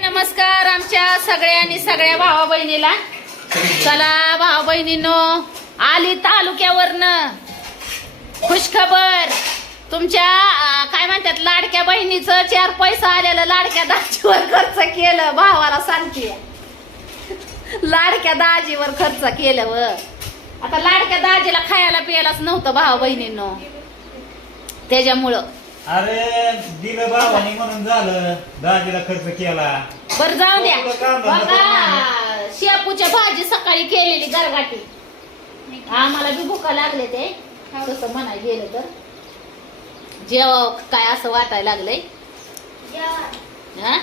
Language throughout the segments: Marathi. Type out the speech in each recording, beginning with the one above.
नमस्कार आमच्या सगळ्यांनी सगळ्या भावा बहिणीला. चला भावा बहिणीनो आली तालुक्यावरनं. खुशखबर. तुमच्या अं, काय म्हणतात लाडक्या बहिणीचं चार पैसा आलेलं लाडक्या दाजीवर खर्च केलं भावाला सांगते. लाडक्या दाजीवर खर्च केलं व. आता लाडक्या दाजीला खायला प्यायलाच नव्हतं भावा बहिणींनो. त्याच्यामुळं. अरे दिलं भावानी म्हणून झालं. दाजीला खर्च केला. बर जाऊ द्या. तुला काम धंदा बघा शेपूच्या भाजी सकाळी केलेली गरगाटी आम्हाला बी भुका लागले ते. तसं म्हणाय गेलं तर. जेव्हा काय असं वाटायला लागलंय? हा?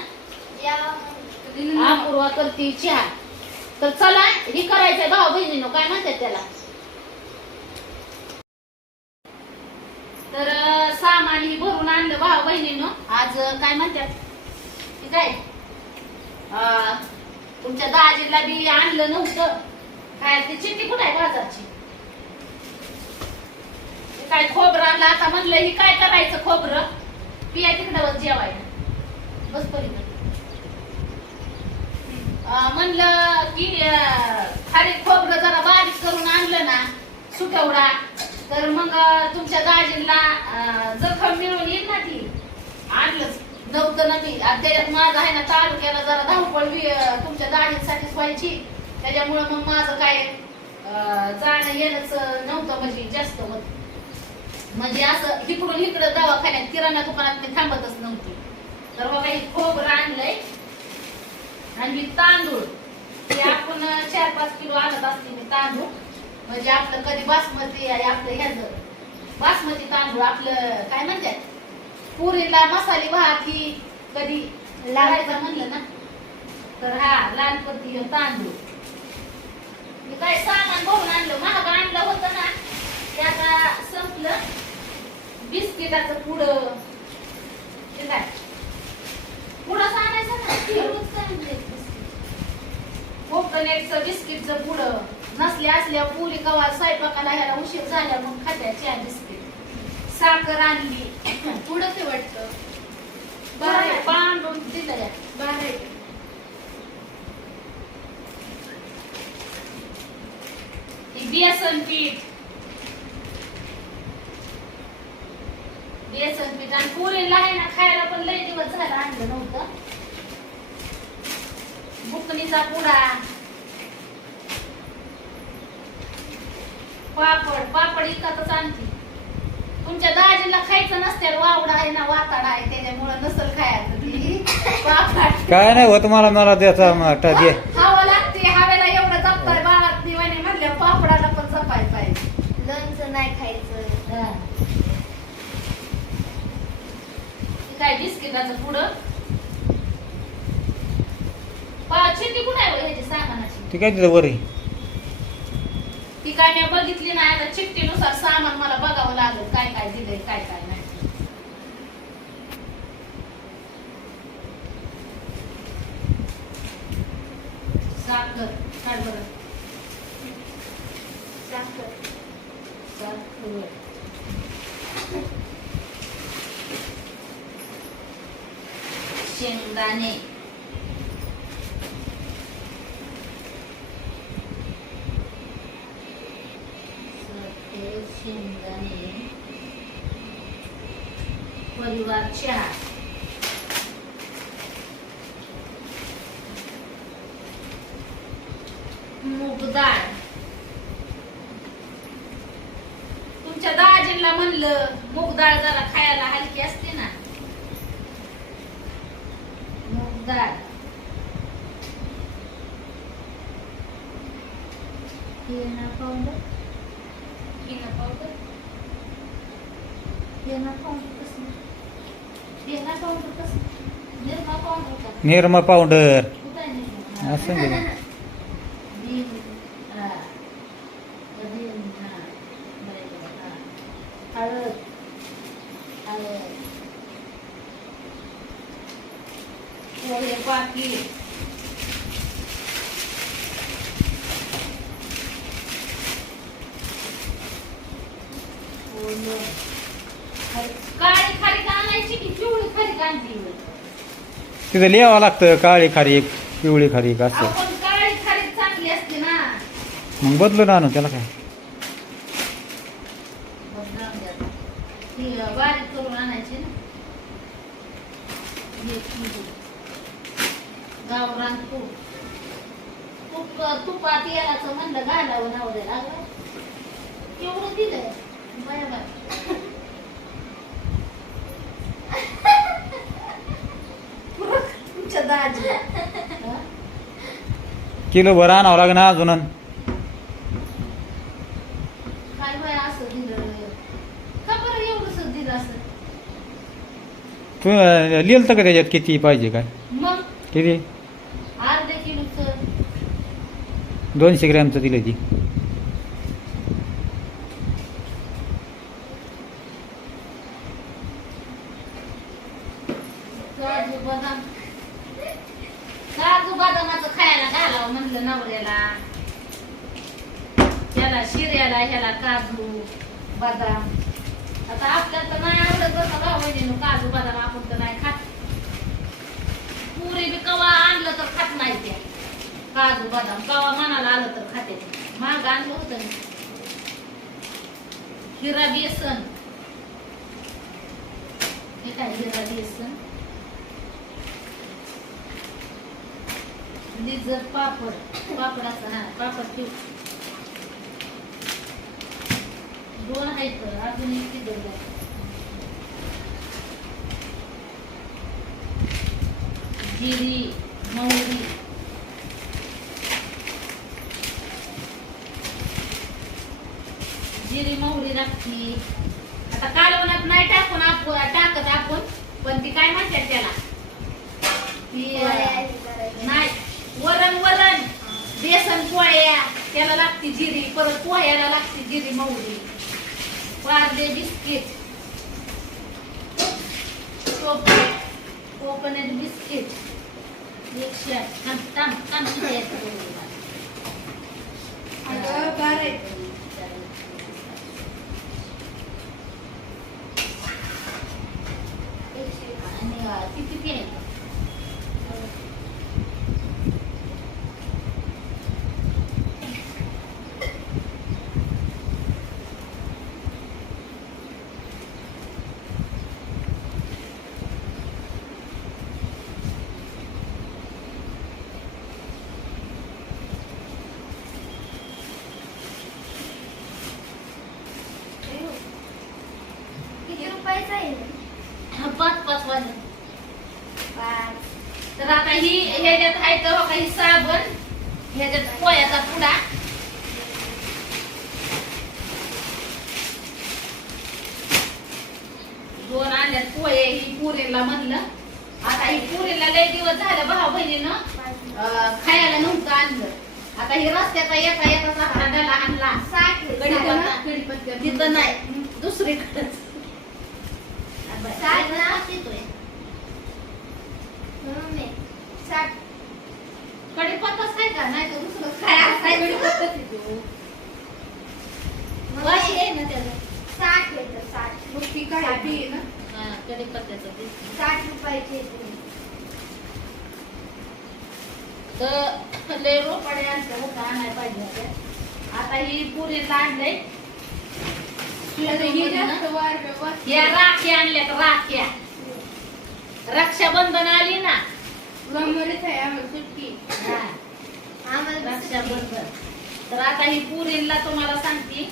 अपूर्वा करती चहा. तर चला ही करायचंय भाऊ बहिणीनो काय म्हणतात त्याला? तर सामान ही भरून आणलं भाऊ बहिणीनं. आज काय म्हणतात? ठीक आहे तुमच्या दाजीला बी आणलं नव्हतं. काय ते चिठ्ठी कुठे आहे बाजारची? काय खोबरं आणलं? आता म्हणलं ही काय करायचं खोबरं? पिया तिकडं जेवायला. बस पलीकडे. अं, म्हणलं की अं, खाली खोबरं जरा बारीक करून आणलं ना सुटवडा तर मग तुमच्या दाजीला जखम मिळून येईल ना ती? आणलंच. नव्हतं ना मी त्याच्यात माझं आहे ना तालुक्याला जरा धावपळ तुमच्या दाजींसाठीच व्हायची. त्याच्यामुळं मग माझं काय जाणं येणंच नव्हतं म्हणजे जास्त होत. म्हणजे असं इकडून इकडं दवाखान्यात किराणा दुकानात मी थांबतच नव्हती. तर बघा हे खोबरं आणलंय. आणि मी तांदूळ. ते आपण चार पाच किलो आणत असते मी तांदूळ. म्हणजे आपलं कधी बासमती आहे आपलं ह्याच. बासमती तांदूळ आपलं काय म्हणतात? पुरीला मसाले भात ही कधी लावायचं म्हणलं ना? तर हा लहानपती हे तांदूळ. मी काय सामान भरून आणलं? महाग आणलं होतं ना. ते आता संपलं. बिस्किटाचं पुढं ते काय? पुढं आणायचं ना रोज काय आणलंय बिस्किट? कोकोनटचं बिस्किटचं पुढं नसल्या असल्या पुरी कवा स्वयंपाकाला ह्याला उशीर झाल्या मग खात्या चहा बिस्किट साखर आणली. पुढं ते वाटतं. बारा पांडून दिलं ही बेसन पीठ. बेसन पीठ आणि पुरीला आहे ना खायला पण लय दिवस झाला आणलं नव्हतं. बुकणीचा पुडा. पापड पापड इकतच आणते तुमच्या दाजीला खायचं नसत्या वावडा आहे ना वाताडा आहे त्याच्यामुळं नसल खायचं ती. पापड काय नाही होत मला मला द्याचा माटा दे. हवा लागते हवेला एवढं जपताय बाळात निवाने म्हणल्या पापडाला पण जपाय पाहिजे. लोणचं नाही खायचं. हा. काय बिस्किटाचं पुढं? पा चिठ्ठी कुठं आहे बघ ह्याची सामानाची? ती काय तिथं वरी ती काय मी बघितली नाही. आता चिठ्ठीनुसार सामान मला बघावं लागेल. काय काय दिलंय काय काय नाही. साखर काय बरं. साखर साखर शेंगदाणे साखर, शेंगदाणे परिवार चहा मूग डाळ. तुमच्या दाजींना म्हणलं मूग डाळ जरा खायला हलकी असते ना. मूग डाळ. हेना पावडर. हेना पावडर? हेना पावडर कसं हेना पावडर कसं निरमा पावडर का निरमा पावडर कुठं आहे निरमा? असं दे. दिन तिथं लिहावं लागतं काळी खारीक पिवळी खारीक असं. मग बदलून आणू त्याला काय. गावरान तूप. तूप तुपात म्हणलं घालावं नवऱ्याला अगं. केवढं दिलंय बरं बरं तुमच्या दाजी हं? किलो भर आणावं लागेल ना अजून. काय बाय असं दिलं? का बरं एवढंच दिलं असं? तू अं, लिहिलं का त्याच्यात किती पाहिजे काय? मग? किती? अर्ध्या किलोचं दोनशे ग्रॅमचं दिलं ती. काजू बदाम. काजू बदामाचं खायला घालावं म्हणलं नवऱ्याला. ह्याला शिऱ्याला ह्याला काजू बदाम. आता आपल्याला तर नाही आवडत बघा भाऊ काजू बदाम आपण तर नाही खात. पुरी बी कवा आणलं तर खात नाही त्या. काजू बदाम कवा मनाला आलं तर खाते. महाग आणलं होतं हिरा बेसन. हे काय हिरा बेसन? जर पापड पापड असं हा पापड ठेव. दोन आहेत अजून एक तिथं जिरी मोहरी. जिरी मोहरी लागती आता कालवणात नाही टाकून आपण टाकत आपण पण ती काय म्हणतात त्याला? ती अं, नाही वरण वरण बेसन पोळ्या त्याला लागते जिरी परत पोह्याला लागते जिरी मोहरी पार्ले बिस्किट कोकोनट बिस्किट एकशे आठ. थांब थांब थांब किती आहेत बघू. अगं बारा आहेत. एकशे आणि अं, किती फी आहे किती रुपयाचं आहे हा, पाच पाच वाजले पाच तर आता ही आहे तर हो काही साबण ह्याच्यात पोह्याचा पुडा. दोन आणल्यात पोहे ही पुरीला म्हणलं. आता ही पुरीला लय दिवस झालं भाऊ बहिणीनं खायला नव्हतं आणलं. आता ही रस्त्याचा एका एकाचा हाताला आणला. तिथं नाही. दुसरीकडे. साठ ना? म्हणून आहे. साठ. कडीपत्ताच काय का नाही तर दुसरं काय काय कडीपत्ताच आहे तो. मग वाशी आहे ना त्याचं साठ आहे तर साठ. मग ती काय साठ. ती आहे ना हा, ते. साठ रुपयाची. तर लय रोपडे आणते होता आणायला पाहिजे होत्या. आता ही पुरीला आणलंय आता ही जास्त वार वार या राख्या आणल्यात राख्या रक्षाबंधन आली ना आहे आम्हाला सुट्टी. हा, आम्हाला रक्षाबंधन तर आता ही पुरीला तुम्हाला सांगते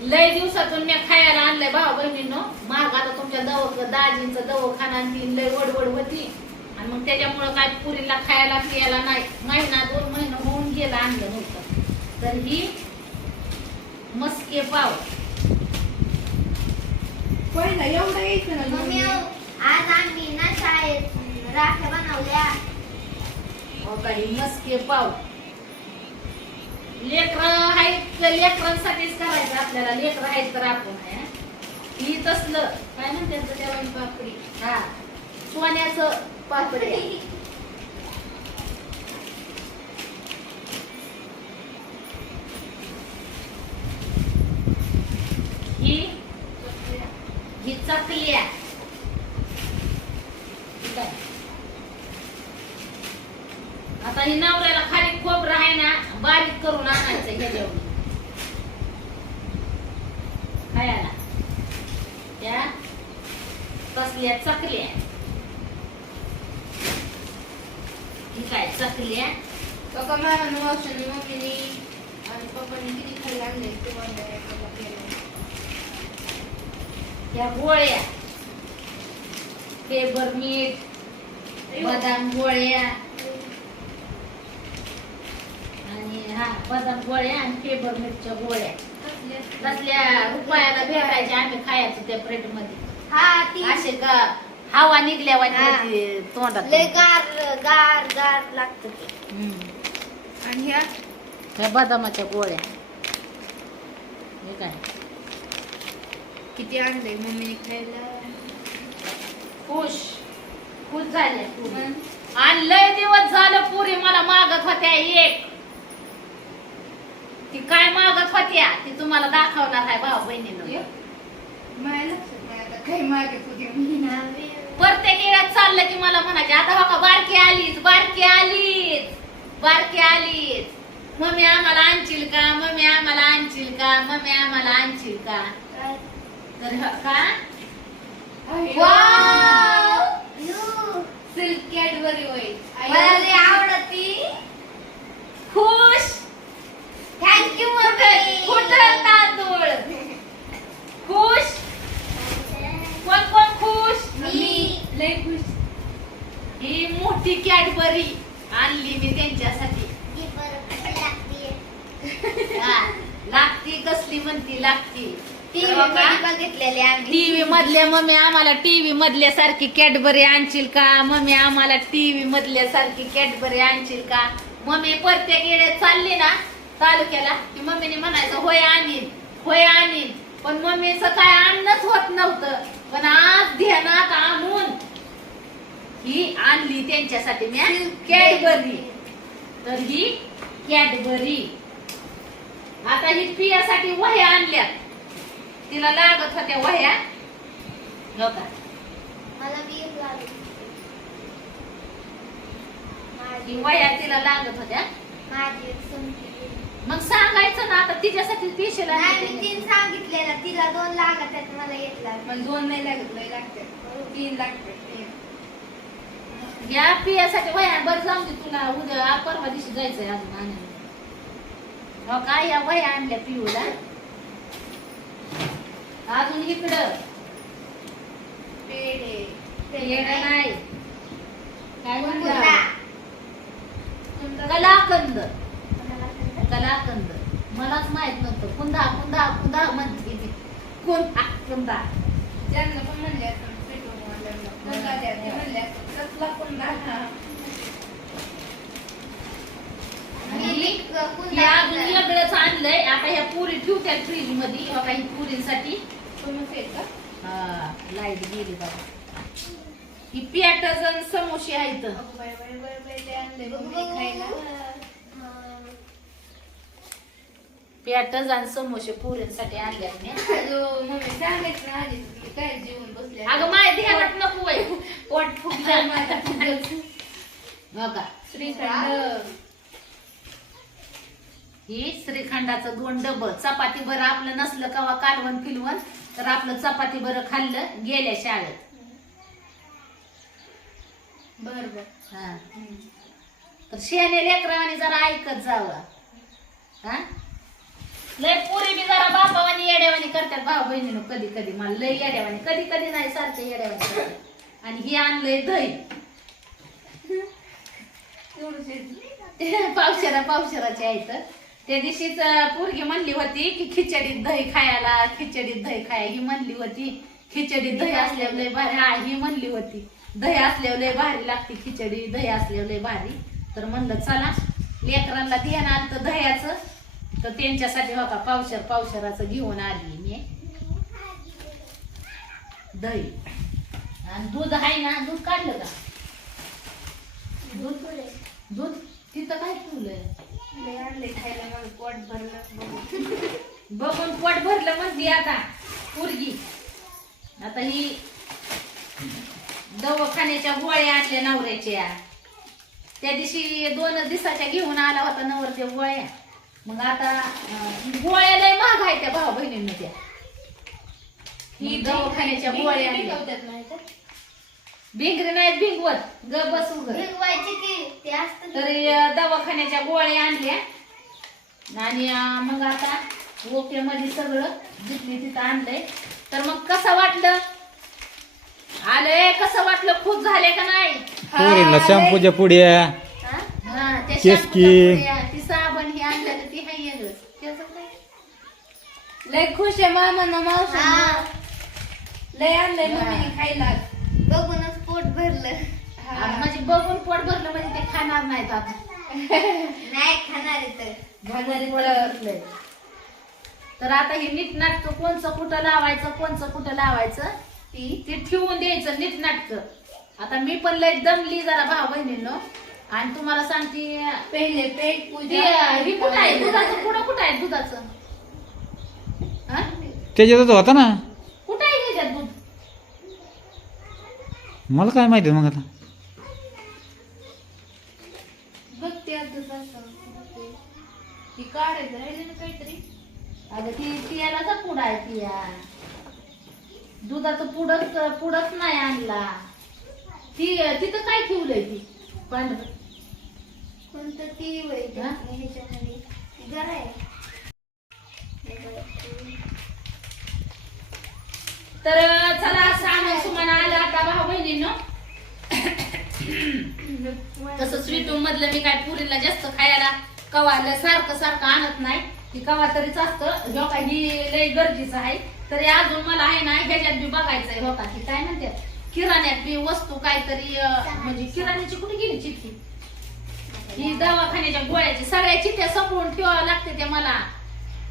लय दिवसातून मी खायला आणलंय भाऊ बहिणीनं. महाग आता तुमच्या दव दाजींचं दवाखाना आणि ती लय वडवड होती. आणि मग त्याच्यामुळं काय पुरीला खायला पियाला नाही. महिना दोन महिना होऊन गेला आणलं नव्हतं. तर ही मस्के पाव. पहिला एवढं यायचं ना मम्मी लोणी. आज आम्ही ना शाळेत राख्या बनवल्या. हो काही मस्के पाव. लेकर आहेत लेकरांसाठीच करायचं आपल्याला लेकर आहेत तर आपण आहे, हं. ही तसलं काय म्हणतात तेव्हा पापडी? हा. सोन्याचं पापडी ही ही चकल्या ठीक आहे आता ही नवऱ्याला खाली खोबरं आहे ना बारीक करून आणायचं हे जेवण खायला त्या कसल्या चकल्या ही काय चकल्या बघा मला मावशाने मम्मीने आणि पप्पाने किती खाली आणले ते मला या गोळ्या पेबर मीठ बदाम गोळ्या आणि हा बदाम गोळ्या आणि पेपर मीठच्या गोळ्या तसल्या रुपयाला भेटायच्या आम्ही खायचो त्या प्लेटमध्ये हा ती असे का हवा निघल्या तोंडात लय गार गार गार लागत. आणि ह्या? ह्या बदामाच्या गोळ्या. हे काय? किती आणले मम्मीने खायला? खुश. खुश झाले. आणि लय दिवस झालं पुरी मला मागत होत्या एक. ती काय मागत होत्या? ती तुम्हाला दाखवणार आहे भाऊ बहिणीनं. काही मागत होती मी प्रत्येक येळात चाललं की मला म्हणायचे आता बघा बारकी आलीच बारकी आलीच बारकी आलीच. मम्मी आम्हाला आणशील का? मम्मी आम्हाला आणशील का? मम्मी आम्हाला आणशील का? तर ह- का? सिल्क कॅडबरी होईल. आवडती खुश! थँक्यू फुटल तांदूळ? खुश? कोण कोण खुश? मी. लय खुश ही मोठी कॅडबरी आणली मी त्यांच्यासाठी. हा, लागती. कसली म्हणती लागती. टीव्ही मध्ये बघितलेले आम्ही. टीव्ही मधल्या मम्मी आम्हाला टीव्ही मधल्या सारखी कॅडबरी आणशील का? मम्मी आम्हाला टीव्ही मधल्या सारखी कॅडबरी आणशील का? मम्मी प्रत्येक येळे चालली ना तालुक्याला. की मम्मीने म्हणायचं होय आणीन. होय आणीन. पण मम्मीचं काय आणणंच होत नव्हतं. पण आज ध्यानात आणून ही आणली त्यांच्यासाठी. मी कॅडबरी. तर ही कॅडबरी. आता ही पियासाठी वह्या आणल्यात. तिला लागत होत्या वह्या. हो का? मला बी एक लागली. ही माझी वह्या तिला लागत होत्या. मग सांगायचं ना आता तिच्यासाठी स्पेशल नाही मी तीन सांगितलेलं. तिला दोन लागत आहेत मला एक लागत. मला दोन नाही लागत लय लागतात तीन लागतात तीन या पियासाठी वह्या बरं जाऊन दे तुला. उद्या परवा दिवशी जायचंय अजून आणायला हो का या वह्या आणल्या पिऊला अजून इकडं. पेढे ते येणं नाही. काय. म्हणलं? कलाकंद? कलाकंद. मलाच माहीत नव्हतं. कुंदा कुंदा कुंदा म्हणते ती. कुंदा कुंदा. ज्यांना पण म्हणले असं पेटवून वाढलं कुंदा द्या ते म्हणले असं कसला कुंदा. मी लिक कुंदा हे अजून आणलंय. आता ह्या पुरी ठेवत्या फ्रीजमध्ये पुरींसाठी. तुम्ही फेक का? लाइट गेली बघा. ही समोसे आहेत. आणले बघू, बघू, खायला. बघू. हा. पॅटर्स आणि समोसे पुरींसाठी आणले मी. मम्मी सांगायचं ना आधी की काय बसले अगं माय ध्यानात नको वय पोट फुगलं. माझा बघा श्रीखंड. ही श्रीखंडाचं दोन डब. चपाती बरं आपलं नसलं कवा कालवण फिलवण तर आपलं चपाती बरं खाल्लं गेल्या शाळेत. बर बर. हा. तर शेणे लेकरावानी जरा ऐकत जावं. हा? लय पुरी बी जरा बापावानी येड्यावानी करतात. भाऊ बहिणीनं कधी कधी मला लय येड्यावानी कधी कधी नाही सारखे येड्यावानी करतात. आणि ही आणलंय दही. पावशेरा पावशेराचे आहेत. त्या दिवशीच पोरगी म्हणली होती की खिचडीत दही खायला खिचडीत दही खाया. ही म्हणली होती खिचडीत दही असल्यावर लय भारी. हा ही म्हणली होती. दही असल्यावर लय भारी लागते खिचडी दही असल्यावर लय भारी. तर म्हणलं चला लेकरांना ध्यान आलं तर दह्याचं. तर त्यांच्यासाठी होता पावशर पावशराचं घेऊन आली मी. दही. आणि दूध आहे ना दूध काढलं का? दूध? दूध तिथं काय ठेवलंय? खायला मला पोट भरलं बघून. पोट भरलं म्हणते आता पोरगी. आता ही दवाखान्याच्या गोळ्या आणल्या नवऱ्याच्या. त्या दिवशी दोनच दिवसाच्या घेऊन आला होता नवरच्या गोळ्या. मग आता गोळ्या लय महाग आहे त्या भाऊ बहिणींना त्या ही दवाखान्याच्या गोळ्या. भिंगरी नाहीत भिंगवत. ग बस उघड भिजवायचे की ते असतं तरी दवाखान्याच्या गोळ्या आणल्या. आणि मग आता ओके मध्ये सगळं जिथली तिथं आणलंय. तर मग कसं वाटलं? आलंय कसं वाटलं? खूप झाले का नाही? शॅम्पूच्या पुड्या त्या केस shampoo की. च्या पुड्या, ती साबण ही आणलं तर ती हाय वेगळंच. त्याचं काय? लय खुश आहे मामानं मावशी हा. लय आणलंय मम्मीने खायला. बघूनच पोट भरलं. आ, म्हणजे बघून पोट भरलं म्हणजे ते खाणार नाहीत आता नाही खाणार आहे तर. घागरी पोट भरलंय. तर आता हे नीट नाटक कोणचं कुठं लावायचं कोणचं कुठं लावायचं ती? ते ठेवून द्यायचं नीट नाटक. आता मी पण लय दमली जरा भाऊ बहिणींनो. आणि तुम्हाला सांगते पहिले पेट ते पूजा. हे कुठं आहे? दुधाचं पुढं कुठं आहे दुधाचं? त्याच्यातच होता ना? कुठं आहे त्याच्यात दूध? मला काय माहिती मग आता? बघते आता. ती. काढायचं राहिले ना काहीतरी. अगं ती आहे तिया दुधाचं पुढंच पुढंच नाही आणला. ती तिथं काय ठेवलंय ती? पांढरं. कोणतं ती वय हा? ह्याच्यामध्ये? ती घर आहे हे बघ. तर चला सामान सुमान आलं आता भाऊ बहिणीनं? तसं स्वीट मधलं मी काय पुरीला जास्त खायला कवाला सारखं सारखं आणत नाही. ती कवा तरीच असतं. जो काय ही लय गरजेचं आहे. तरी अजून मला आहे ना ह्याच्यात बी बघायचंय हो का की काय म्हणतात किराण्यात बी वस्तू काहीतरी म्हणजे किराण्याची कुठे गेली चिठ्ठी? ही दवाखान्याच्या गोळ्याची सगळ्या चिठ्ठ्या संपवून ठेवाव्या लागते त्या मला.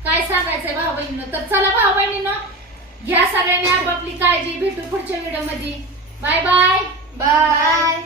काय सांगायचंय भाऊ बहिणीनं? तर चला भाऊ बहिणीनं घ्या सगळ्यांनी आपापली काळजी. भेटू पुढच्या व्हिडिओमध्ये. Bye bye bye bye